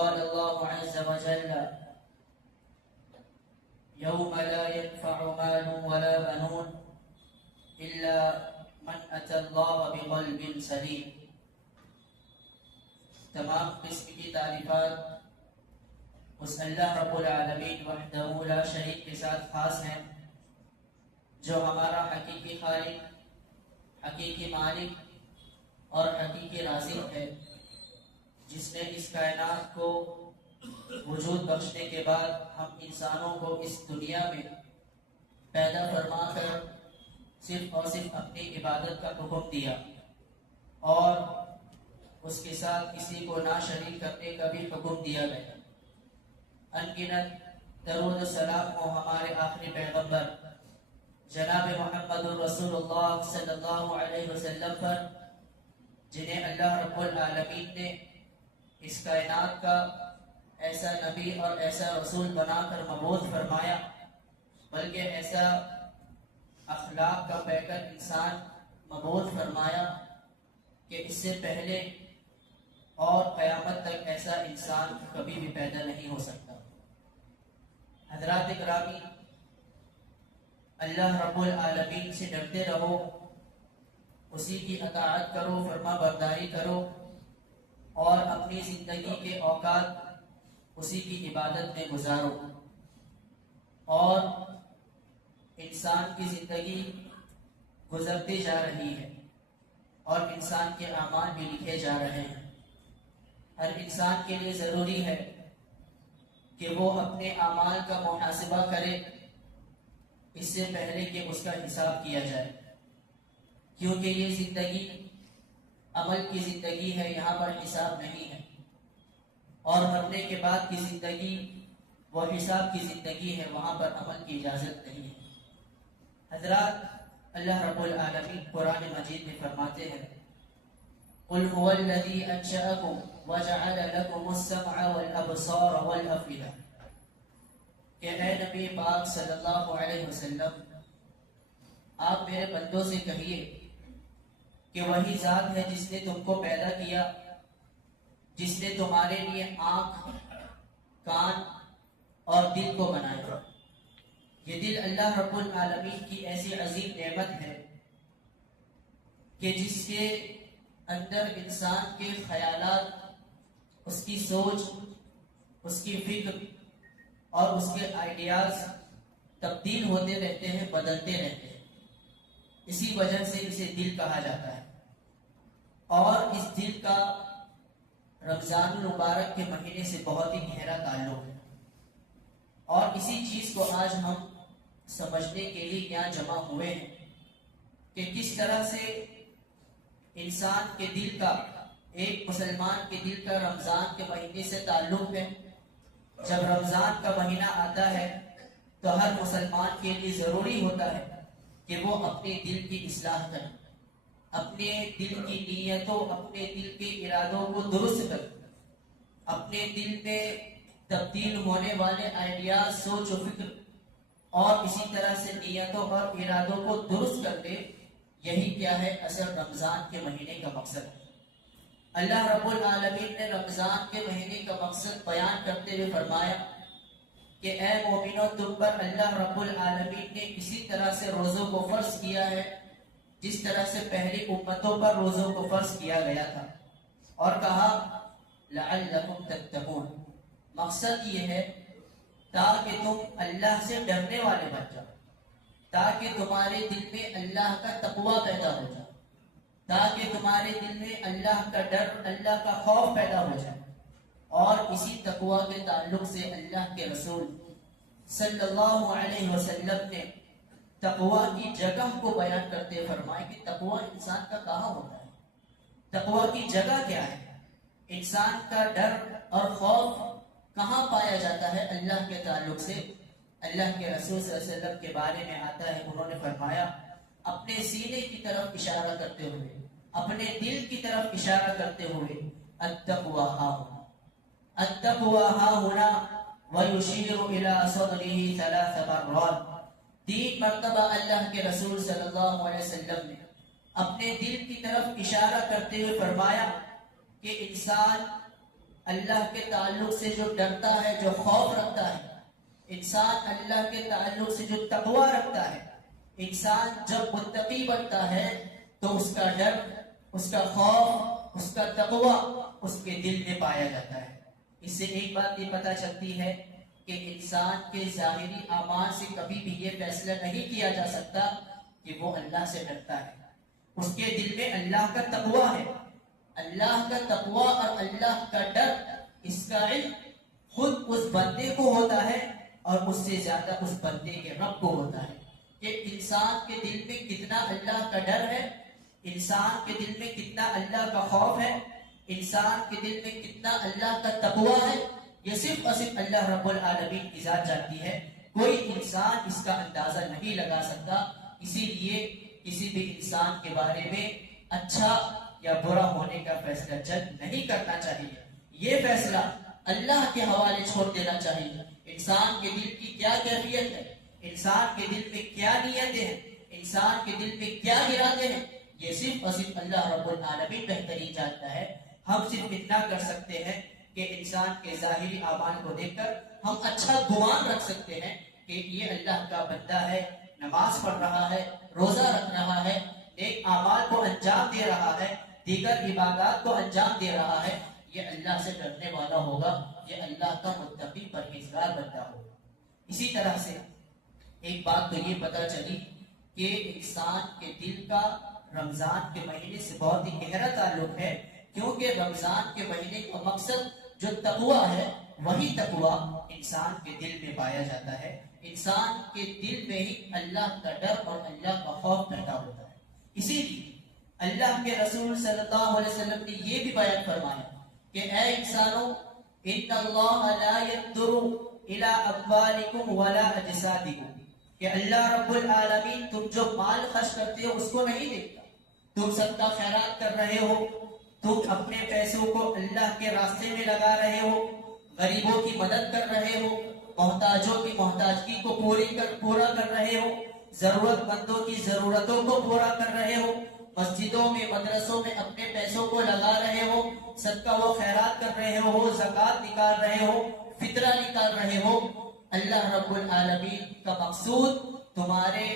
قال الله عز وجل يوم لا ينفع مال ولا بنون إلا من أتى الله بقلب سليم. تمام قسم کی تعریفات اس اللہ رب العالمین وحدہ لا شریک کے ساتھ خاص ہیں، جو ہمارا حقیقی خالق، حقیقی مالک اور حقیقی رازق ہے، جس نے اس کائنات کو وجود بخشنے کے بعد ہم انسانوں کو اس دنیا میں پیدا فرما کر صرف اور صرف اپنی عبادت کا حکم دیا اور اس کے ساتھ کسی کو نہ شریک کرنے کا بھی حکم دیا گیا۔ انگنت درود و سلام ہو ہمارے آخری پیغمبر جناب محمد رسول اللہ صلی اللہ علیہ وسلم پر، جنہیں اللہ رب العالمین نے اس کائنات کا ایسا نبی اور ایسا رسول بنا کر مبعوث فرمایا، بلکہ ایسا اخلاق کا پیکر انسان مبعوث فرمایا کہ اس سے پہلے اور قیامت تک ایسا انسان کبھی بھی پیدا نہیں ہو سکتا۔ حضرات گرامی، اللہ رب العالمین سے ڈرتے رہو، اسی کی اطاعت کرو، فرما برداری کرو اور اپنی زندگی کے اوقات اسی کی عبادت میں گزارو، اور انسان کی زندگی گزرتی جا رہی ہے اور انسان کے اعمال بھی لکھے جا رہے ہیں۔ ہر انسان کے لیے ضروری ہے کہ وہ اپنے اعمال کا محاسبہ کرے اس سے پہلے کہ اس کا حساب کیا جائے، کیونکہ یہ زندگی عمل کی زندگی ہے، یہاں پر حساب نہیں ہے، اور مرنے کے بعد کی زندگی وہ حساب کی زندگی ہے، وہاں پر عمل کی اجازت نہیں ہے۔ حضرات، اللہ رب العالمین قرآن مجید میں فرماتے ہیں قُلْ هُوَ الَّذِي أَنشَأَكُمْ وَجَعَلَ لَكُمُ السَّمْعَ وَالْأَبْصَارَ وَالْأَفْئِدَةَ کہ اے نبی پاک صلی اللہ علیہ وسلم، آپ میرے بندوں سے کہیے کہ وہی ذات ہے جس نے تم کو پیدا کیا، جس نے تمہارے لیے آنکھ، کان اور دل کو بنایا۔ یہ دل اللہ رب العالمین کی ایسی عظیم نعمت ہے کہ جس کے اندر انسان کے خیالات، اس کی سوچ، اس کی فکر اور اس کے آئیڈیاز تبدیل ہوتے رہتے ہیں، بدلتے رہتے ہیں، اسی وجہ سے اسے دل کہا جاتا ہے۔ اور اس دل کا رمضان المبارک کے مہینے سے بہت ہی گہرا تعلق ہے، اور اسی چیز کو آج ہم سمجھنے کے لیے یہاں جمع ہوئے ہیں کہ کس طرح سے انسان کے دل کا، ایک مسلمان کے دل کا رمضان کے مہینے سے تعلق ہے۔ جب رمضان کا مہینہ آتا ہے تو ہر مسلمان کے لیے ضروری ہوتا ہے کہ وہ اپنے دل کی اصلاح کرے، اپنے دل کی نیتوں، اپنے دل کے ارادوں کو درست کرے، اپنے دل میں تبدیل ہونے والے آئیڈیاز، سوچ و فکر اور اسی طرح سے نیتوں اور ارادوں کو درست کر دے۔ یہی کیا ہے اصل رمضان کے مہینے کا مقصد ہے۔ اللہ رب العالمین نے رمضان کے مہینے کا مقصد بیان کرتے ہوئے فرمایا کہ اے مومنو، تم پر اللہ رب العالمین نے اسی طرح سے روزوں کو فرض کیا ہے جس طرح سے پہلی امتوں پر روزوں کو فرض کیا گیا تھا، اور کہا لعلکم تتقون، مقصد یہ ہے تاکہ تم اللہ سے ڈرنے والے بن جاؤ، تاکہ تمہارے دل میں اللہ کا تقوی پیدا ہو جائے، تاکہ تمہارے دل میں اللہ کا ڈر، اللہ کا خوف پیدا ہو جائے۔ اور اسی تقوی کے تعلق سے اللہ کے رسول صلی اللہ علیہ وسلم نے تقوی کی جگہ کو بیان کرتے فرمائے کہ تقوی انسان کا کہاں ہوتا ہے، تقوی کی جگہ کیا ہے، انسان کا ڈر اور خوف کہاں پایا جاتا ہے اللہ کے تعلق سے۔ اللہ کے رسول صلی اللہ علیہ وسلم کے بارے میں آتا ہے، انہوں نے فرمایا اپنے سینے کی طرف اشارہ کرتے ہوئے، اپنے دل کی طرف اشارہ کرتے ہوئے، التقوی ہا ہونا، التقوی ہا ہونا، وَيُشِيرُ إِلَىٰ صَدْرِهِ 3 مرات، 3 مرتبہ اللہ کے رسول صلی اللہ علیہ وسلم نے اپنے دل کی طرف اشارہ کرتے ہوئے فرمایا کہ انسان اللہ کے تعلق سے جو ڈرتا ہے، جو خوف رکھتا ہے، انسان اللہ کے تعلق سے جو تقوی رکھتا ہے، انسان جب متقی بنتا ہے تو اس کا ڈر، اس کا خوف، اس کا تقوی اس کے دل میں پایا جاتا ہے۔ اس سے ایک بات یہ پتہ چلتی ہے کہ انسان کے ظاہری اعمال سے کبھی بھی یہ فیصلہ نہیں کیا جا سکتا کہ وہ اللہ سے ڈرتا ہے۔ اس کے دل میں اللہ کا تقوی ہے۔ اللہ کا تقوی اور اللہ کا ڈر، اس کا علم خود اس بندے کو ہوتا ہے اور اس سے زیادہ اس بندے کے رب کو ہوتا ہے کہ انسان کے دل میں کتنا اللہ کا ڈر ہے، انسان کے دل میں کتنا اللہ کا خوف ہے، انسان کے دل میں کتنا اللہ کا تقوی ہے۔ یہ صرف اور صرف اللہ رب العالمین کی ذات جانتی ہے، کوئی انسان اس کا اندازہ نہیں لگا سکتا۔ اسی لیے کسی بھی انسان کے بارے میں اچھا یا برا ہونے کا فیصلہ جج نہیں کرنا چاہیے۔ یہ فیصلہ اللہ کے حوالے چھوڑ دینا چاہیے۔ انسان کے دل کی کیا کیفیت ہے، انسان کے دل میں کیا نیتیں ہیں، انسان کے دل میں کیا ارادے ہیں، یہ صرف اور صرف اللہ رب العالمین بہترین جانتا ہے۔ ہم صرف اتنا کر سکتے ہیں کہ انسان کے ظاہری اعمال کو دیکھ کر ہم اچھا گمان رکھ سکتے ہیں کہ یہ اللہ کا بندہ ہے، نماز پڑھ رہا ہے، روزہ رکھ رہا ہے، نیک اعمال کو انجام دے رہا ہے، دیگر عبادات کو انجام دے رہا ہے، یہ اللہ سے ڈرنے والا ہوگا، یہ اللہ کا متقی پرہیزگار بندہ ہوگا۔ اسی طرح سے ایک بات تو یہ پتہ چلی کہ انسان کے دل کا رمضان کے مہینے سے بہت ہی گہرا تعلق ہے، کیونکہ رمضان کے مہینے کا مقصد جو تقوی ہے، وہی تقوی انسان کے دل میں پایا جاتا ہے۔ انسان کے دل میں ہی اللہ کا ڈر اور اللہ کا خوف پیدا ہوتا ہے۔ اسی لیے اللہ کے رسول صلی اللہ علیہ وسلم نے یہ بھی بیان فرمایا کہ اے انسانوں، ان اللہ لا ينظر الى اموالکم ولا اجسادکم، کہ اللہ رب العالمین تم جو مال خرچ کرتے ہو اس کو نہیں دیکھتا۔ تم صدقہ خیرات کر رہے ہو، تم اپنے پیسوں کو اللہ کے راستے میں لگا رہے ہو، غریبوں کی مدد کر رہے ہو، محتاجوں کی محتاجگی کو پورا کر رہے ہو، ضرورت مندوں کی ضرورتوں کو پورا کر رہے ہو، مسجدوں میں مدرسوں میں اپنے پیسوں کو لگا رہے ہو، صدقہ و خیرات کر رہے ہو، زکوٰۃ نکال رہے ہو، فطرہ نکال رہے ہو، اللہ رب العالمین کا مقصود تمہارے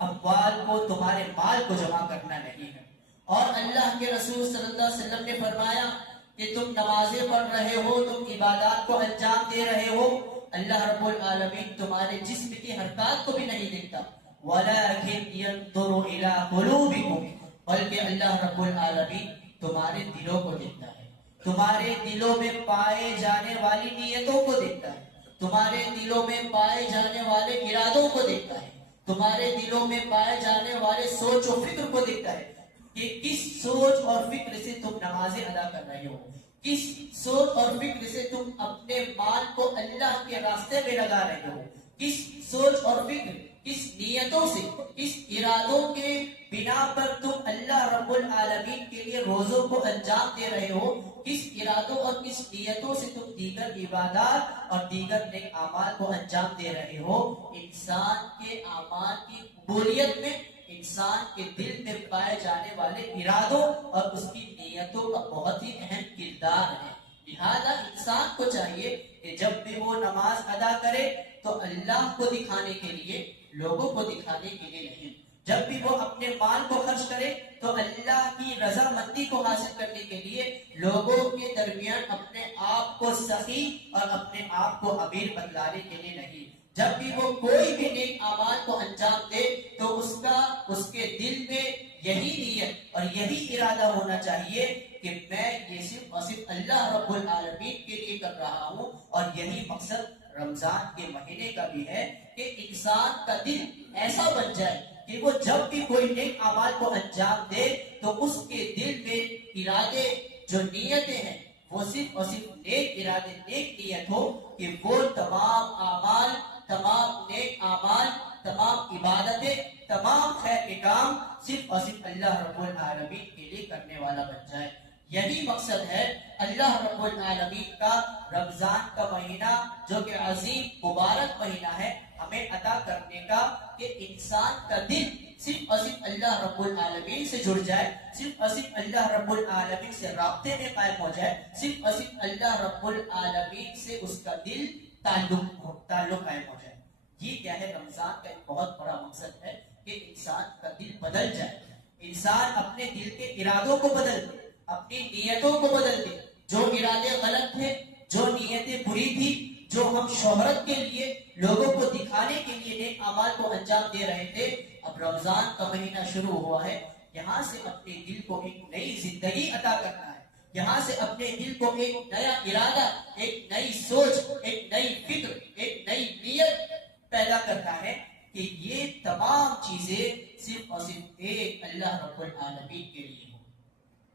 اموال کو، تمہارے مال کو جمع کرنا نہیں ہے۔ اور اللہ کے رسول صلی اللہ علیہ وسلم نے فرمایا کہ تم نمازیں پڑھ رہے ہو، تم عبادات کو انجام دے رہے ہو، اللہ رب العالمین تمہارے جسم کی حرکات کو بھی نہیں دیکھتا، وَلَكِنْ يَنْظُرُ إِلَىٰ قُلُوبِكُمْ، بلکہ اللہ رب العالمین تمہارے دلوں کو دیکھتا ہے، تمہارے دلوں میں پائے جانے والی نیتوں کو دیکھتا ہے، تمہارے دلوں میں پائے جانے والے ارادوں کو دیکھتا ہے، تمہارے دلوں میں پائے جانے والے سوچ و فکر کو دیکھتا ہے کہ کس سوچ اور فکر سے تم نمازیں ادا کر رہے ہو، کس سوچ اور فکر سے تم اپنے مال کو اللہ کے راستے میں لگا رہے ہو، کس سوچ اور فکر، کس نیتوں سے، کس ارادوں کے بنا پر تم اللہ رب العالمین کے لیے روزوں کو انجام دے رہے ہو، کس ارادوں اور کس نیتوں سے تم دیگر عبادات اور دیگر نیک اعمال کو انجام دے رہے ہو۔ انسان کے اعمال کی قبولیت میں انسان کے دل میں پائے جانے والے ارادوں اور اس کی نیتوں کا بہت ہی اہم کردار ہے۔ لہذا انسان کو چاہیے کہ جب بھی وہ نماز ادا کرے تو اللہ کو دکھانے کے لیے، لوگوں کو دکھانے کے لیے نہیں، جب بھی وہ اپنے مال کو خرچ کرے تو اللہ کی رضامندی کو حاصل کرنے کے لیے، لوگوں کے درمیان اپنے آپ کو سخی اور اپنے آپ کو امیر بتلانے کے لیے نہیں۔ جب بھی وہ کوئی بھی نیک اعمال کو انجام دے تو اس کے دل میں یہی نیت اور یہی ارادہ ہونا چاہیے کہ میں یہ صرف اور صرف اللہ رب العالمین کے لیے کر رہا ہوں۔ اور یہی مقصد رمضان کے مہینے کا بھی ہے کہ انسان کا دل ایسا بن جائے کہ وہ جب بھی کوئی نیک اعمال کو انجام دے تو اس کے دل میں ارادے، جو نیتیں ہیں، وہ صرف اور صرف نیک ارادے، نیک نیت ہو کہ وہ تمام اعمال، تمام نیک اعمال، تمام عبادتیں، تمام خیر کے کام صرف اور صرف اللہ رب العالمین کے لیے کرنے والا بن جائے۔ یہی مقصد ہے اللہ رب العالمین کا رمضان کا مہینہ جو کہ عظیم مبارک مہینہ ہے ہمیں عطا کرنے کا، کہ انسان کا دل صرف اور صرف اللہ رب العالمین سے جڑ جائے، صرف اور صرف اللہ رب العالمین سے رابطے میں قائم ہو جائے، صرف اور صرف اللہ رب العالمین سے اس کا دل تعلق قائم ہو جائے۔ یہ کیا ہے؟ رمضان کا ایک بہت بڑا مقصد ہے کہ انسان کا دل بدل جائے، انسان اپنے دل کے ارادوں کو بدل دے، اپنی نیتوں کو بدل دے۔ جو ارادے غلط تھے، جو نیتیں بری تھی، جو ہم شہرت کے لیے لوگوں کو دکھانے کے لیے نیک اعمال کو انجام دے رہے تھے، اب رمضان کا مہینہ شروع ہوا ہے، یہاں سے اپنے دل کو ایک نئی زندگی عطا کرنا ہے، یہاں سے اپنے دل کو ایک نیا ارادہ، ایک نئی سوچ، ایک نئی فکر، ایک نئی نیت پیدا کرنا ہے کہ یہ تمام چیزیں صرف اور صرف ایک اللہ رب العالمین کے لیے ہو۔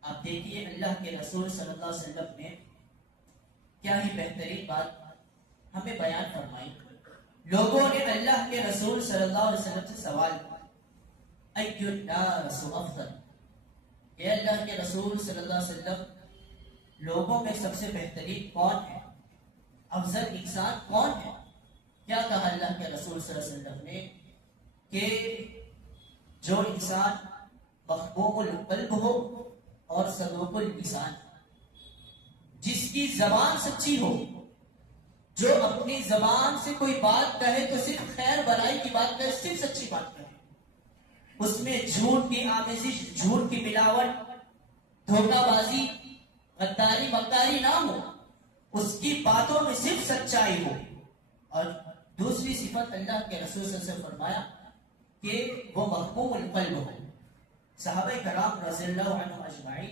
آپ دیکھیے اللہ کے رسول صلی اللہ علیہ وسلم نے کیا ہی بہترین بات ہمیں بیان فرمائی۔ لوگوں نے اللہ کے رسول صلی اللہ علیہ وسلم سے سوال کیا، ای الناس افضل، اے اللہ کے رسول صلی اللہ علیہ وسلم، لوگوں میں سب سے بہترین کون ہے، افضل انسان کون ہے؟ کیا کہا اللہ کے رسول صلی اللہ علیہ وسلم نے کہ جو انسان محبوب القلب ہو اور صدوق اللسان، جس کی زبان سچی ہو، جو اپنی زبان سے کوئی بات کہے تو صرف خیر بلائی کی بات کہے، صرف سچی بات کہے، اس میں جھوٹ کی آمیزش، جھوٹ کی ملاوٹ، دھوکہ بازی، غداری مکاری نہ ہو، اس کی باتوں میں صرف سچائی ہو۔ اور دوسری صفت اللہ کے رسول صلی اللہ علیہ وسلم نے فرمایا کہ وہ محبوب القلب ہو۔ صحابہ کرام رضی اللہ عنہ اجمعین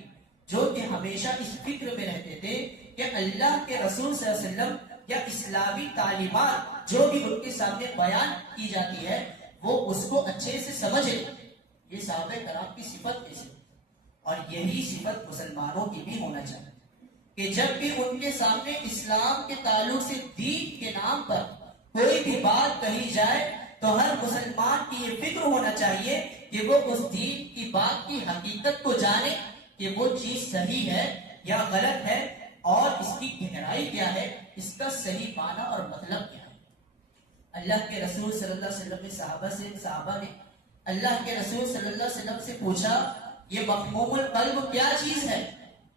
جو کہ ہمیشہ اس فکر میں رہتے تھے کہ اللہ کے رسول صلی اللہ علیہ وسلم یا اسلامی تعلیمات جو بھی ان کے سامنے بیان کی جاتی ہے وہ اس کو اچھے سے سمجھ لیں، یہ صحابہ کرام کی صفت میں سے، اور یہی صفت مسلمانوں کی بھی ہونا چاہیے کہ جب بھی ان کے سامنے اسلام کے تعلق سے دین کے نام پر کوئی بھی بات کہی جائے تو ہر مسلمان کی یہ فکر ہونا چاہیے کہ وہ اس دین کی بات کی حقیقت کو جانے کہ وہ چیز صحیح ہے یا غلط ہے، اور اس کی گہرائی کیا ہے، اس کا صحیح معنی اور مطلب کیا ہے۔ اللہ کے رسول صلی اللہ علیہ وسلم نے صحابہ نے اللہ کے رسول صلی اللہ علیہ وسلم سے پوچھا، یہ مخموم القلب کیا چیز ہے؟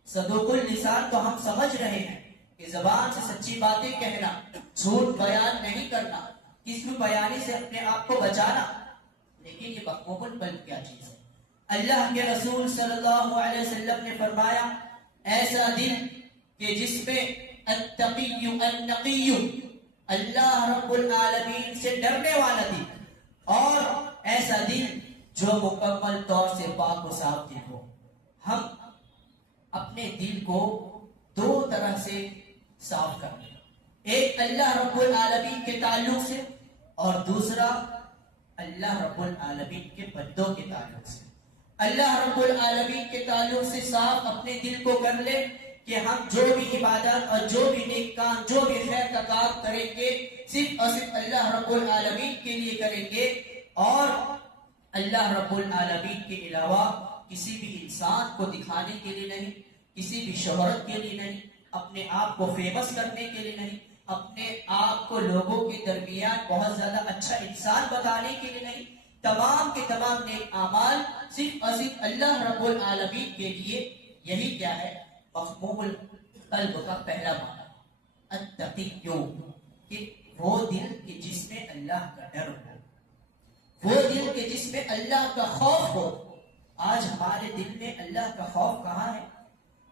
صدوق اللسان تو ہم سمجھ رہے ہیں کہ زبان سے سچی باتیں کہنا، جھوٹ بیان نہیں کرنا، کسی بیانی سے اپنے آپ کو بچانا، لیکن یہ مخموم القلب کیا چیز ہے؟ اللہ کے رسول صلی اللہ علیہ وسلم نے فرمایا، ایسا دل کہ جس میں التقی النقی، اللہ رب العالمین سے ڈرنے والا دل، اور ایسا دل جو مکمل طور سے پاک و صاف دل ہو۔ ہم اپنے دل کو دو طرح سے صاف کریں، ایک اللہ رب العالمین کے تعلق سے اور دوسرا اللہ رب العالمین کے بندوں کے تعلق سے۔ اللہ رب العالمین کے تعلق سے صاف اپنے دل کو کر لے کہ ہم جو بھی عبادت اور جو بھی نیک کام، جو بھی خیر کا کام کریں گے صرف اور صرف اللہ رب العالمین کے لیے کریں گے، اور اللہ رب العالمین کے علاوہ کسی بھی انسان کو دکھانے کے لیے نہیں، کسی بھی شہرت کے لیے نہیں، اپنے آپ کو فیمس کرنے کے لیے نہیں، اپنے آپ کو لوگوں کے درمیان بہت زیادہ اچھا انسان بتانے کے لیے نہیں، تمام کے تمام نیک اعمال صرف اور صرف اللہ رب العالمین کے لیے۔ یہی کیا ہے؟ مخموم القلب کا پہلا معنی التقی، کہ وہ دل کہ جس میں اللہ کا ڈر ہو، وہ دل کہ جس میں اللہ کا خوف ہو۔ آج ہمارے دل میں اللہ کا خوف کہاں ہے؟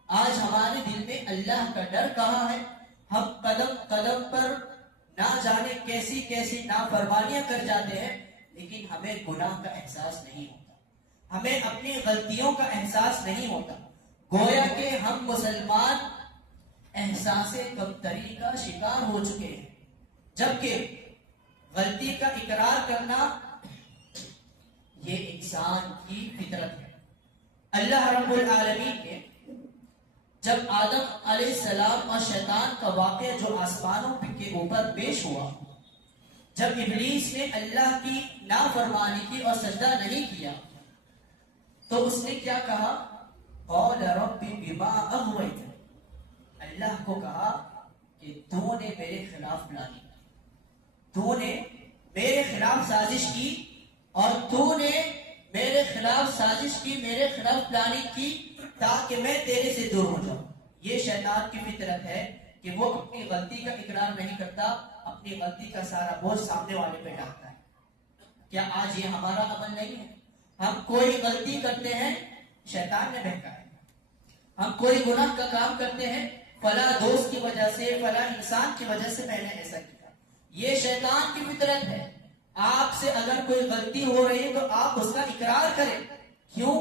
آج ہمارے دل میں اللہ کا ڈر کہاں ہے؟ ہم قدم قدم پر نہ جانے کیسی کیسی نافرمانیاں کر جاتے ہیں، لیکن ہمیں گناہ کا احساس نہیں ہوتا، ہمیں اپنی غلطیوں کا احساس نہیں ہوتا، گویا کہ ہم مسلمان احساس کمتری کا شکار ہو چکے ہیں، جبکہ غلطی کا اقرار کرنا یہ انسان کی فطرت ہے۔ اللہ رب العالمین نے جب آدم علیہ السلام اور شیطان کا واقعہ جو آسمانوں کے اوپر پیش ہوا، جب ابلیس نے اللہ کی نافرمانی کی اور سجدہ نہیں کیا، تو اس نے کیا کہا قال رب بما اغویتنی، اللہ کو کہا کہ تو نے میرے خلاف پلاننگ کی، تو نے میرے خلاف سازش کی، اور تو نے میرے خلاف سازش کی، میرے خلاف پلاننگ کی تاکہ میں تیرے سے دور ہو جاؤں۔ یہ شیطان کی فطرت ہے کہ وہ اپنی غلطی کا اقرار نہیں کرتا، اپنی غلطی کا سارا بوجھ سامنے والے پہ ڈالتا ہے۔ کیا آج یہ ہمارا عمل نہیں ہے؟ ہم کوئی غلطی کرتے ہیں، شیطان نے بہکایا، ہم کوئی گناہ کا کام کرتے ہیں، فلاں دوست کی وجہ سے، فلاں انسان کی وجہ سے میں نے ایسا کیا۔ یہ شیطان کی فطرت ہے۔ آپ سے اگر کوئی غلطی ہو رہی ہے تو آپ اس کا اقرار کریں۔ کیوں؟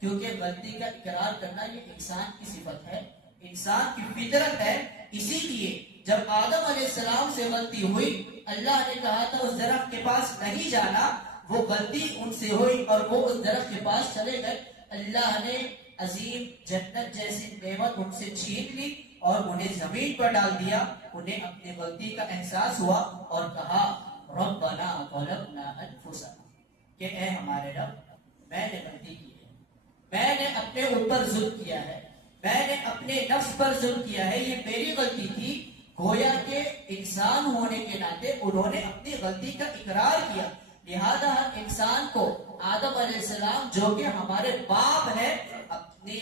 کیونکہ غلطی کا اقرار کرنا یہ انسان کی صفت ہے، انسان کی فطرت ہے۔ اسی لیے جب آدم علیہ السلام سے غلطی ہوئی، اللہ نے کہا تھا اس درخت کے پاس نہیں جانا، وہ غلطی ان سے ہوئی اور وہ اس درخت کے پاس چلے گئے۔ اللہ نے عظیم جنت جیسی نعمت ان سے چھین لی اور انہیں زمین پر ڈال دیا۔ انہیں اپنی غلطی کا احساس ہوا اور کہا ربنا ظلمنا انفسنا، کہ اے ہمارے رب، میں نے غلطی کی ہے، میں نے اپنے اوپر ظلم کیا ہے، میں نے اپنے نفس پر ظلم کیا ہے، یہ میری غلطی تھی۔ گویا کہ انسان ہونے کے ناطے انہوں نے اپنی غلطی کا اقرار کیا۔ لہذا ہر انسان کو آدم علیہ السلام جو کہ ہمارے باپ ہے، اپنے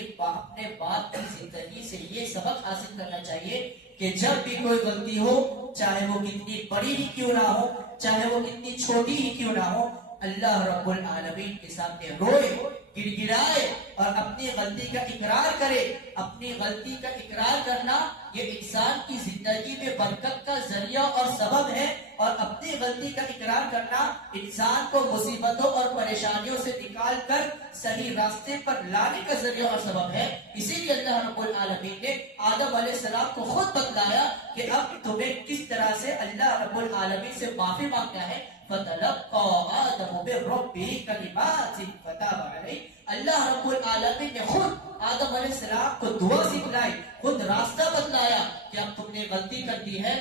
باپ کی زندگی سے یہ سبق حاصل کرنا چاہیے کہ جب بھی کوئی غلطی ہو، چاہے وہ کتنی بڑی ہی کیوں نہ ہو، چاہے وہ کتنی چھوٹی ہی کیوں نہ ہو، اللہ رب العالمین کے سامنے روئے، گر گرائے اور اپنی غلطی کا اقرار کرے۔ اپنی غلطی کا اقرار کرنا یہ انسان کی زندگی میں برکت کا ذریعہ اور سبب ہے، اور اپنی غلطی کا اقرار کرنا انسان کو مصیبتوں اور پریشانیوں سے نکال کر صحیح راستے پر لانے کا ذریعہ اور سبب ہے۔ اسی لیے اللہ رب العالمین نے آدم علیہ السلام کو خود بتلایا کہ اب تمہیں کس طرح سے اللہ رب العالمین سے معافی مانگنا ہے۔ فَتَلَقَّى آدَمُ مِن رَّبِّهِ كَلِمَاتٍ فَتَابَ عَلَيْهِ، اللہ رب العالمین نے خود آدم علیہ السلام کو دعا سکھلائی، خود راستہ بتلایا کہ اب تم نے غلطی کر دی ہے،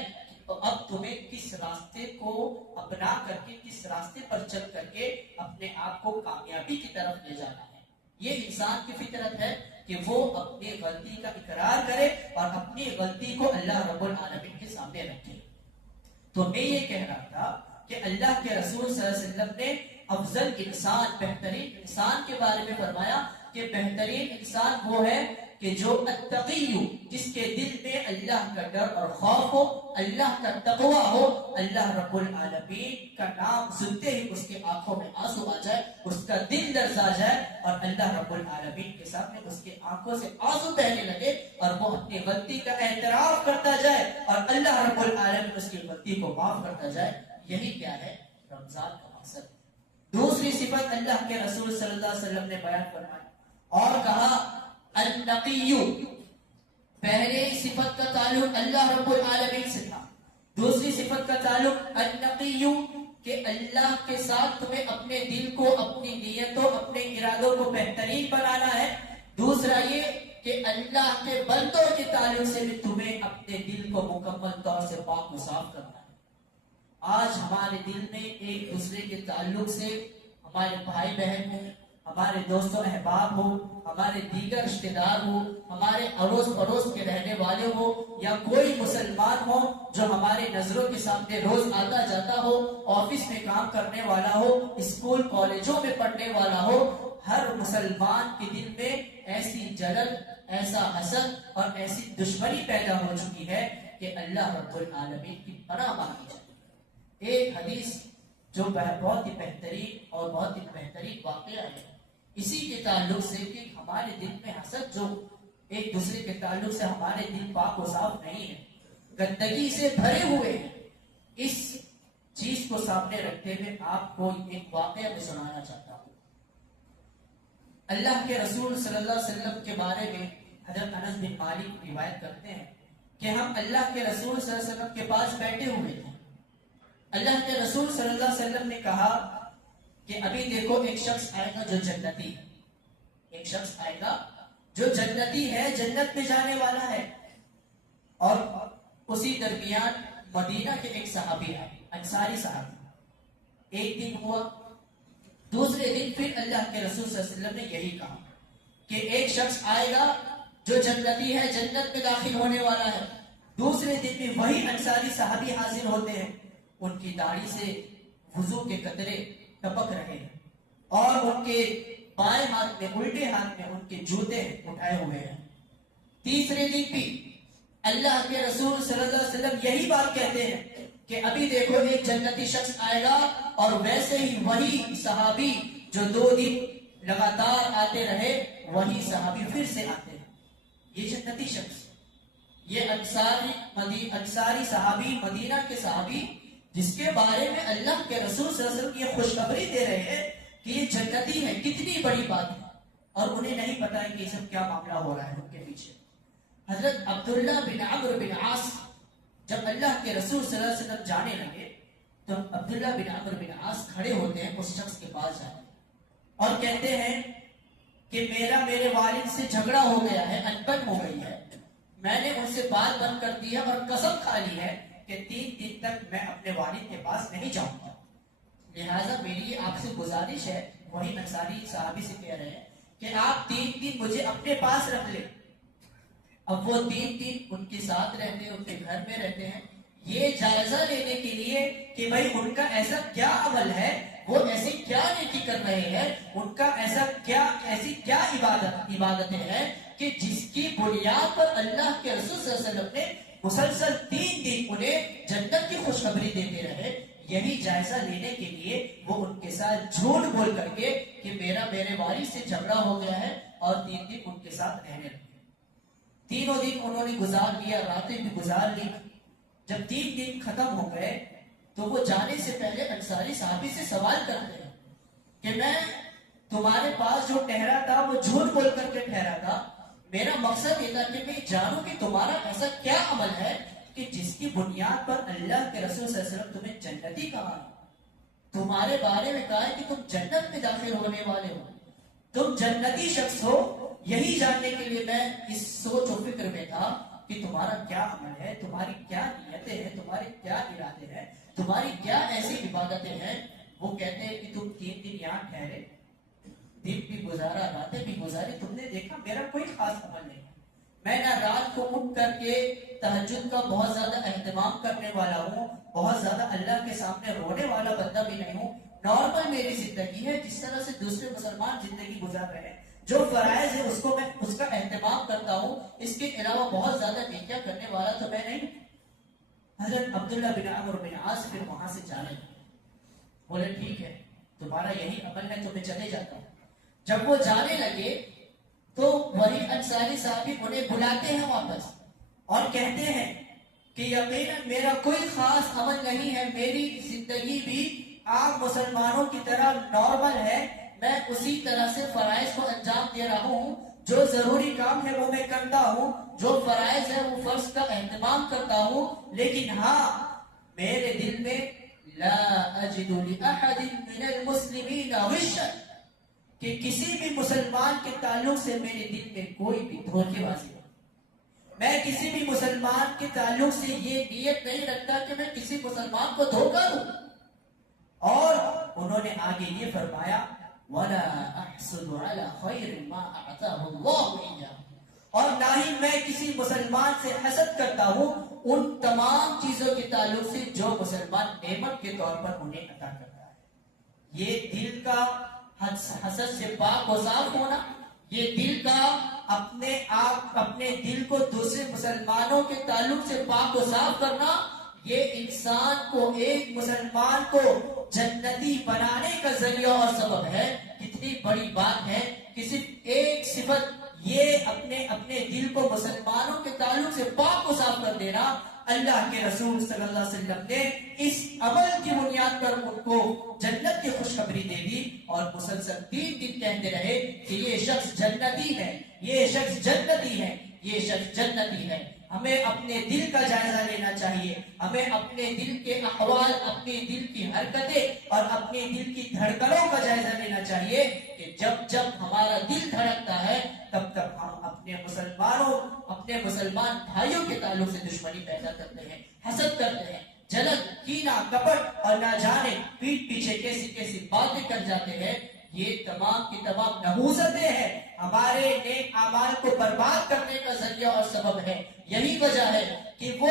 تو اب تمہیں کس راستے کو اپنا کر کے، کس راستے پر چل کر کے اپنے آپ کو کامیابی کی طرف لے جانا ہے۔ یہ انسان کی فطرت ہے کہ وہ اپنی غلطی کا اقرار کرے اور اپنی غلطی کو اللہ رب العالمین کے سامنے رکھے۔ تو میں یہ کہہ رہا تھا کہ اللہ کے رسول صلی اللہ علیہ وسلم نے افضل انسان، بہترین انسان کے بارے میں فرمایا کہ بہترین انسان وہ ہے کہ جو التقی، جس کے دل میں اللہ کا ڈر اور خوف ہو، اللہ کا تقوی ہو، اللہ رب العالمین کا نام سنتے ہی اس کی آنکھوں میں آنسو آ جائے، اس کا دل لرزا جائے اور اللہ رب العالمین کے سامنے اس کی آنکھوں سے آنسو بہنے لگے اور وہ اپنی غلطی کا اعتراف کرتا جائے اور اللہ رب العالمین اس کی غلطی کو معاف کرتا جائے۔ یہی کیا ہے؟ رمضان کا مقصد۔ دوسری صفت اللہ کے رسول صلی اللہ علیہ وسلم نے بیان فرمائی اور کہا النقی، پہلے صفت کا تعلق اللہ رب العالمین سے تھا، دوسری صفت کا تعلق النقی، کہ اللہ کے ساتھ تمہیں اپنے دل کو، اپنی نیتوں، اپنے ارادوں کو بہترین بنانا ہے۔ دوسرا یہ کہ اللہ کے بندوں کے تعلق سے بھی تمہیں اپنے دل کو مکمل طور سے پاک و صاف کرنا ہے۔ آج ہمارے دل میں ایک دوسرے کے تعلق سے، ہمارے بھائی بہن ہوں، ہمارے دوست و احباب ہو، ہمارے دیگر رشتے دار ہو، ہمارے اڑوس پڑوس کے رہنے والے ہو، یا کوئی مسلمان ہو جو ہمارے نظروں کے سامنے روز آتا جاتا ہو، آفس میں کام کرنے والا ہو، اسکول کالجوں میں پڑھنے والا ہو، ہر مسلمان کے دل میں ایسی جلن، ایسا حسد اور ایسی دشمنی پیدا ہو چکی ہے کہ اللہ رب العالمین کی پناہ مانگی جائے۔ ایک حدیث جو بہت ہی بہترین اور بہت ہی بہترین واقعہ ہے اسی کے تعلق سے کہ ہمارے دل میں حسد، جو ایک دوسرے کے تعلق سے ہمارے دل پاک و صاف نہیں ہے، گندگی سے بھرے ہوئے ہیں، اس چیز کو سامنے رکھتے ہوئے آپ کو ایک واقعہ میں سنانا چاہتا ہوں۔ اللہ کے رسول صلی اللہ علیہ وسلم کے بارے میں حضرت انس بن مالک روایت کرتے ہیں کہ ہم اللہ کے رسول صلی اللہ علیہ وسلم کے پاس بیٹھے ہوئے تھے۔ اللہ کے رسول صلی اللہ علیہ وسلم نے کہا کہ ابھی دیکھو ایک شخص آئے گا جو جنتی ہے، ایک شخص آئے گا جو جنتی ہے، جنت میں جانے والا ہے۔ اور اسی درمیان مدینہ کے ایک صحابی آئے، انصاری صحابی۔ ایک دن ہوا، دوسرے دن پھر اللہ کے رسول صلی اللہ علیہ وسلم نے یہی کہا کہ ایک شخص آئے گا جو جنتی ہے، جنت میں داخل ہونے والا ہے. دوسرے دن میں وہی انصاری صحابی حاضر ہوتے ہیں، ان کی داڑھی سے وضو کے قطرے ٹپک رہے ہیں اور ان کے بائیں ہاتھ میں، الٹے ہاتھ میں ان کے جوتے اٹھائے ہوئے ہیں. تیسرے دن بھی اللہ کے رسول صلی اللہ علیہ وسلم یہی بات کہتے ہیں کہ ابھی دیکھو ایک جنتی شخص آئے گا، اور ویسے ہی وہی صحابی جو 2 دن لگاتار آتے رہے، وہی صحابی پھر سے آتے ہیں. یہ جنتی شخص، یہ انصاری صحابی، مدینہ کے صحابی، جس کے بارے میں اللہ کے رسول صلی اللہ علیہ وسلم یہ خوشخبری دے رہے ہیں کہ یہ جنتی ہے. کتنی بڑی بات ہے، اور انہیں نہیں پتا ہے کہ یہ سب کیا معاملہ ہو رہا ہے ان کے پیچھے. حضرت عبداللہ بن عمرو بن عاص جب اللہ کے رسول صلی اللہ علیہ وسلم جانے لگے تو عبداللہ بن عمرو بن عاص کھڑے ہوتے ہیں اس شخص کے پاس جاتے اور کہتے ہیں کہ میرے والد سے جھگڑا ہو گیا ہے، انبن ہو گئی ہے، میں نے ان سے بات بند کر دی ہے اور قسم کھا لی ہے کہ 3 دن تک میں اپنے والد کے پاس نہیں جاؤں گا. لہٰذا میری آپ سے گزارش ہے، وہی انصاری صحابی سے کہہ رہے ہیں کہ آپ 3 دن مجھے اپنے پاس رکھ لیں. اب وہ 3 دن ان کے ساتھ رہتے ہیں، ان کے گھر میں رہتے ہیں، یہ جائزہ لینے کے لیے کہ بھائی ان کا ایسا کیا عمل ہے، وہ ایسی کیا نیکی کر رہے ہیں، ان کا ایسی کیا عبادتیں ہیں کہ جس کی بنیاد پر اللہ کے رسول صلی اللہ علیہ وسلم نے مسلسل 3 دن انہیں جنت کی خوشخبری دیتے رہے. یہی جائزہ لینے کے لیے وہ ان کے ساتھ جھوٹ بول کر کے کہ میرے والد سے جھگڑا ہو گیا ہے، اور 3 دن ان کے ساتھ رہنے لگے. 3 دن انہوں نے گزار لیا، راتیں بھی گزار لی. جب 3 دن ختم ہو گئے تو وہ جانے سے پہلے انصاری صحابی سے سوال کرتے ہیں کہ میں تمہارے پاس جو ٹھہرا تھا وہ جھوٹ بول کر کے ٹھہرا تھا، میرا مقصد یہ تھا کہ میں جانوں کہ تمہارا ایسا کیا عمل ہے کہ جس کی بنیاد پر اللہ کے رسول صلی اللہ علیہ وسلم تمہیں جنتی کہا، تمہارے بارے میں کہا ہے کہ تم جنت میں داخل ہونے والے ہو، تم جنتی شخص ہو. یہی جاننے کے لیے میں اس سوچ و فکر میں تھا کہ تمہارا کیا عمل ہے، تمہاری کیا نیتیں ہیں، تمہارے کیا ارادے ہیں، تمہاری کیا ایسی عبادتیں ہیں. وہ کہتے ہیں کہ تم 3 دن یہاں ٹھہرے، دن بھی گزارا، راتیں بھی گزاری، تم نے دیکھا میرا کوئی خاص عمل نہیں ہے، میں نہ رات کو اٹھ کر کے تہجد کا بہت زیادہ اہتمام کرنے والا ہوں، بہت زیادہ اللہ کے سامنے رونے والا بندہ بھی نہیں ہوں. نارمل میری زندگی ہے جس طرح سے دوسرے مسلمان زندگی گزار رہے ہیں. جو فرائض ہے میں اس کا اہتمام کرتا ہوں، اس کے علاوہ بہت زیادہ نیکیاں کرنے والا تو میں نہیں. حضرت عبداللہ بن عمرو بن عاص پھر وہاں سے جانے لگے. بولے ٹھیک ہے، تمہارا یہی عمل ہے تو میں چلے جاتا ہوں. جب وہ جانے لگے تو وہی انصاری صحابی انہیں بلاتے ہیں واپس اور کہتے ہیں کہ یقیناً میرا کوئی خاص عمل نہیں ہے، میری زندگی بھی عام مسلمانوں کی طرح نارمل ہے، میں اسی طرح سے فرائض کو انجام دے رہا ہوں، جو ضروری کام ہے وہ میں کرتا ہوں، جو فرائض ہے وہ فرض کا اہتمام کرتا ہوں. لیکن ہاں، میرے دل میں لا اجد لأحد من المسلمین غشا، کہ کسی بھی مسلمان کے تعلق سے میرے دل میں کوئی بھی دھوکے بازی نہیں. میں کسی بھی مسلمان کے تعلق سے یہ نیت نہیں رکھتا کہ میں کسی مسلمان کو دھوکا دوں. اور انہوں نے آگے یہ فرمایا وَلَا أَحْسُدُ عَلَى خَيْرٍ مَا أَعْطَاهُ اللَّهُ إِيَّاهُ، اور نہ ہی میں کسی مسلمان سے حسد کرتا ہوں ان تمام چیزوں کے تعلق سے جو مسلمان نعمت کے طور پر انہیں عطا کرتا ہے. یہ دل کا حسد سے پاک و صاف ہونا، یہ دل کا اپنے دل کو دوسرے مسلمانوں کے تعلق سے پاک و صاف کرنا، یہ انسان کو، ایک مسلمان کو جنتی بنانے کا ذریعہ اور سبب ہے. کتنی بڑی بات ہے کہ صرف ایک صفت، یہ اپنے دل کو مسلمانوں کے تعلق سے پاک و صاف کر دینا. اللہ کے رسول صلی اللہ علیہ وسلم نے اس عمل کی بنیاد پر ان کو جنت کی خوشخبری دے دی اور مسلسل 3 دن کہتے رہے کہ یہ شخص جنتی ہے، یہ شخص جنتی ہے، یہ شخص جنتی ہے. ہمیں اپنے دل کا جائزہ لینا چاہیے، ہمیں اپنے دل کے احوال، اپنے دل کی حرکتیں اور اپنے دل کی دھڑکنوں کا جائزہ لینا چاہیے کہ جب ہمارا دل دھڑکتا ہے تب تک ہم اپنے مسلمان بھائیوں کے تعلق سے دشمنی پیدا کرتے ہیں، حسد کرتے ہیں، جلن، کینہ، کپٹ اور نہ جانے پیٹھ پیچھے کیسی کیسی باتیں کر جاتے ہیں. یہ تمام کی تمام نحوستیں ہیں، ہمارے نیک اعمال کو برباد کرنے کا ذریعہ اور سبب ہے۔ یہی وجہ ہے کہ وہ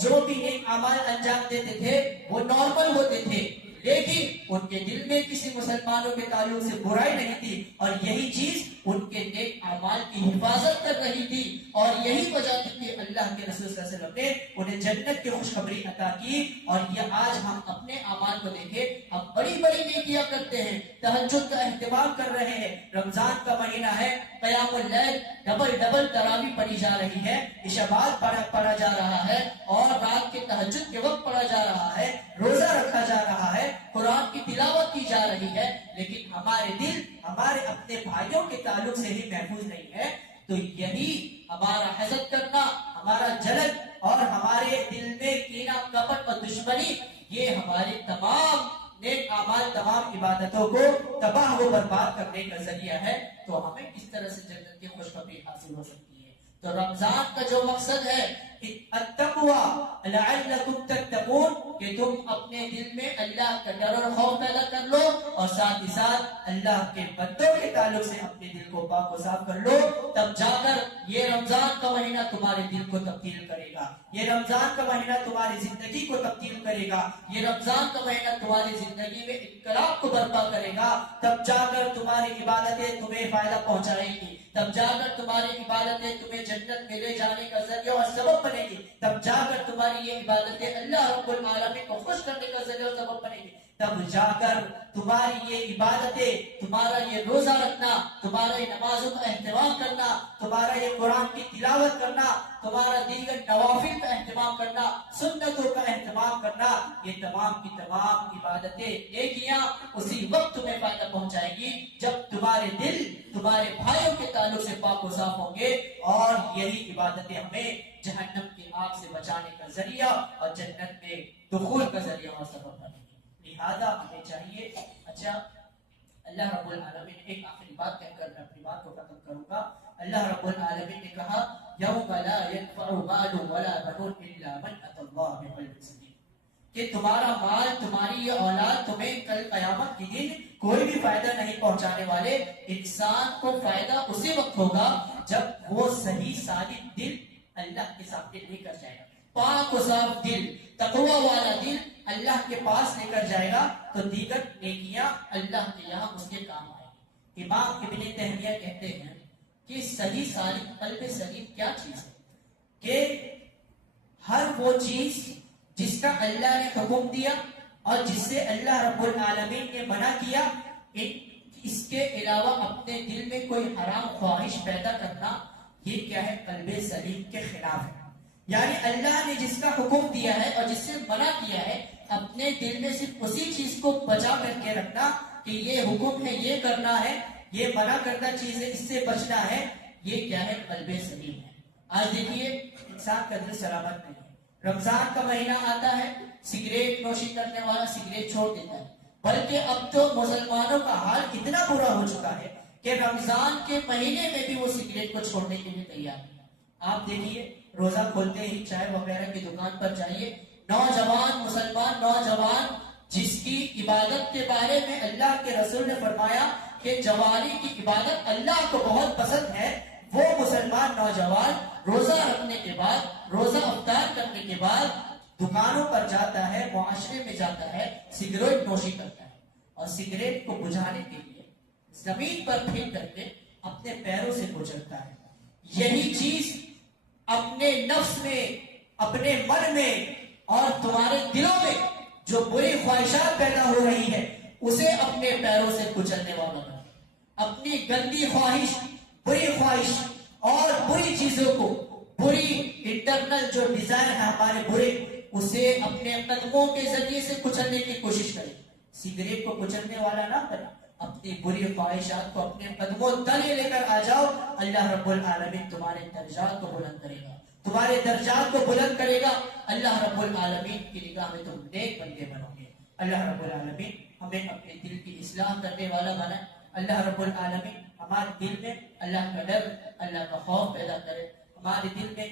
جو بھی نیک اعمال انجام دیتے تھے وہ نارمل ہوتے تھے، لیکن ان کے دل میں کسی مسلمانوں کے تعلق سے برائی نہیں تھی، اور یہی چیز ان کے نیک اعمال کی حفاظت کر رہی تھی، اور یہی وجہ تھی کہ اللہ کے رسول صلی اللہ علیہ وسلم نے انہیں جنت کی خوشخبری عطا کی۔ اور یہ آج ہم اپنے اعمال کو دیکھیں، ہم بڑی بڑی نیکیاں کرتے ہیں، تہجد کا اہتمام کر رہے ہیں، رمضان کا مہینہ ہے، قیام اللیل ڈبل تراویح پڑھی جا رہی ہے، عشاء بعد پڑھا جا رہا ہے، اور رات کے تہجد کے وقت پڑھا جا رہا ہے، روزہ رکھا جا رہا ہے، قرآن کی تلاوت کی جا رہی ہے، لیکن ہمارے دل ہمارے اپنے بھائیوں کے تعلق سے ہی محفوظ نہیں ہے۔ تو یہی ہمارا حسد کرنا، ہمارا جلن اور ہمارے دل میں کینہ، کپٹ اور دشمنی، یہ ہمارے تمام نیک اعمال، تمام عبادتوں کو تباہ و برباد کرنے کا ذریعہ ہے۔ تو ہمیں کس طرح سے جنت کی خوشخبری حاصل ہو سکتی ہے؟ تو رمضان کا جو مقصد ہے التقوی لعلکم تتقون، کہ تم اپنے دل میں اللہ کا ڈر اور خوف پیدا کر لو، اور ساتھ ہی ساتھ اللہ کے بندوں کے تعلق سے اپنے دل کو پاک و صاف کر لو، تب جا کر یہ رمضان کا مہینہ تمہارے دل کو تبدیل کرے گا، یہ رمضان کا مہینہ تمہاری زندگی کو تبدیل کرے گا، یہ رمضان کا مہینہ تمہاری زندگی میں انقلاب کو برپا کرے گا، تب جا کر تمہاری عبادتیں تمہیں فائدہ پہنچائیں گی، تب جا کر تمہاری عبادتیں تمہیں جنت میں لے جانے کا ذریعہ اور سبب بنے گی، تب جا کر تمہاری یہ عبادتیں اللہ رب العالمین کو خوش کرنے کا ذریعہ اور سبب بنے گی، تب جا کر تمہاری یہ عبادتیں، تمہارا یہ روزہ رکھنا، تمہارا یہ نمازوں کا اہتمام کرنا، تمہارا یہ قرآن کی تلاوت کرنا، تمہارا دیگر نوافل کا اہتمام کرنا، سنتوں کا اہتمام کرنا، یہ تمام کی تمام عبادتیں، نیکیاں اسی وقت تمہیں فائدہ پہنچائیں گی جب تمہارے دل تمہارے بھائیوں کے تعلق سے پاک و صاف ہوں گے، اور یہی عبادتیں ہمیں جہنم کی آگ سے بچانے کا ذریعہ اور جنت میں دخول کا ذریعہ اور سبب بنے گی۔ لہذا ہمیں چاہیے، اچھا اللہ رب العالمین، ایک آخری بات کہہ کر میں اپنی بات کو ختم کروں گا۔ اللہ رب العالمین نے کہا یوم لا ينفع مال ولا بنون الا من اتى الله بقلب سلیم، کہ تمہارا مال، تمہاری یہ اولاد تمہیں کل قیامت کے دن کوئی بھی فائدہ نہیں پہنچانے والے۔ انسان کو فائدہ اسی وقت ہوگا جب وہ صحیح سالم دل اللہ کے سامنے لے کر جائے گا، پاک و صاف دل، تقوی والا دل اللہ کے پاس لے کر جائے گا، تو دیگر نیکیاں اللہ کے یہاں اس کے کام آئیں گی۔ امام ابن تیمیہ کہتے ہیں کہ صحیح سالم، قلب سلیم کیا چیز ہے؟ کہ ہر وہ چیز جس کا اللہ نے حکم دیا اور جس سے اللہ رب العالمین نے منع کیا، اس کے علاوہ اپنے دل میں کوئی حرام خواہش پیدا کرنا، یہ کیا ہے؟ قلب سلیم کے خلاف ہے۔ یعنی اللہ نے جس کا حکم دیا ہے اور جس سے منع کیا ہے، اپنے دل میں صرف اسی چیز کو بچا کر کے رکھنا کہ یہ حکم ہے، یہ کرنا ہے، یہ منع کردہ چیز ہے، اس سے بچنا ہے، یہ کیا ہے؟ قلب سلیم ہے۔ آج دیکھیے انسان کا دل سلامت نہیں ہے، رمضان کا مہینہ آتا ہے، سگریٹ نوشی کرنے والا سگریٹ چھوڑ دیتا ہے، بلکہ اب تو مسلمانوں کا حال اتنا برا ہو چکا ہے کہ رمضان کے مہینے میں بھی وہ سگریٹ کو چھوڑنے کے لیے تیار ہے۔ آپ دیکھیے روزہ کھولتے ہی چائے وغیرہ کی دکان پر جائیے، نوجوان، مسلمان نوجوان جس کی عبادت کے بارے میں اللہ کے رسول نے فرمایا کہ جوانی کی عبادت اللہ کو بہت پسند ہے، وہ مسلمان نوجوان روزہ رکھنے کے بعد، روزہ افطار کرنے کے بعد دکانوں پر جاتا ہے، معاشرے میں جاتا ہے، سگریٹ نوشی کرتا ہے، اور سگریٹ کو بجھانے کے لیے زمین پر پھینک کر کے اپنے پیروں سے گزرتا ہے۔ یہی چیز اپنے نفس میں، اپنے من میں اور تمہارے دلوں میں جو بری خواہشات پیدا ہو رہی ہے، اسے اپنے پیروں سے کچلنے والا ہے۔ اپنی گندی خواہش، بری خواہش اور بری چیزوں کو، بری انٹرنل جو ڈیزائر ہے ہمارے برے، اسے اپنے قدموں کے ذریعے سے کچلنے کی کوشش کریں۔ سگریٹ کو کچلنے والا نہ کریں، اپنی بری خواہشات کو اپنے قدموں تلے لے کر آ جاؤ، اللہ رب العالمین تمہارے درجات کو بلند کرے گا، تمہارے درجات کو بلند کرے گا، اللہ رب العالمین کی نگاہ میں تم نیک بندے بنو گے۔ اللہ رب العالمین ہمیں اپنے دل کی اصلاح کرنے والا بنائے۔ اللہ رب العالمین ہمارے دل میں اللہ کا ڈر، اللہ کا خوف پیدا کرے، ہمارے دل میں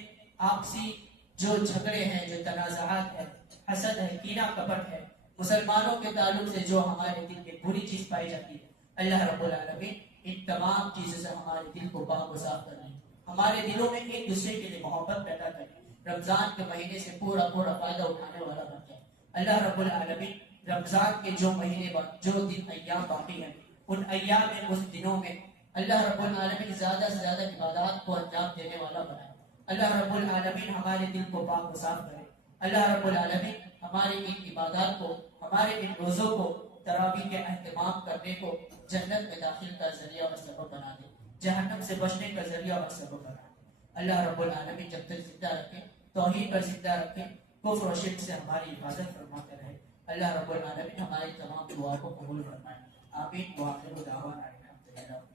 آپسی جو جھگڑے ہیں، جو تنازعات ہیں، حسد ہے، کینہ کپٹ ہے، مسلمانوں کے تعلق سے جو ہمارے دل میں بری چیز پائی جاتی ہے، اللہ رب العالمین ان تمام چیزوں سے ہمارے دل کو پاک و صاف کریں، ہمارے دلوں میں ایک دوسرے کے لیے محبت پیدا کریں، رمضان کے مہینے سے پورا فائدہ اٹھانے والا بن جائے۔ اللہ رب العالمین رمضان کے جو مہینے بعد جو دن ایام باقی ہیں ان ایام میں اس دنوں میں اللہ رب العالمین زیادہ سے زیادہ عبادات کو انجام دینے والا بنائے۔ اللہ رب العالمین ہمارے دل کو پاک و صاف کرے۔ اللہ رب العالمین ہماری ان عبادات کو، ہمارے ان روزوں کو، تراویح کے اہتمام کرنے کو جنت میں داخل کا ذریعہ اور سبب بنا دے، جہنم سے بچنے کا ذریعہ اور سبب بنا دے۔ اللہ رب العالمین جب تک زندہ رکھے، توحید پر زندہ رکھے، کفر و شرک سے ہماری حفاظت فرماتے رہے۔ اللہ رب العالمین ہماری تمام دعا کو قبول فرمائے۔ آمین۔ وآخر دعوانا الحمدللہ۔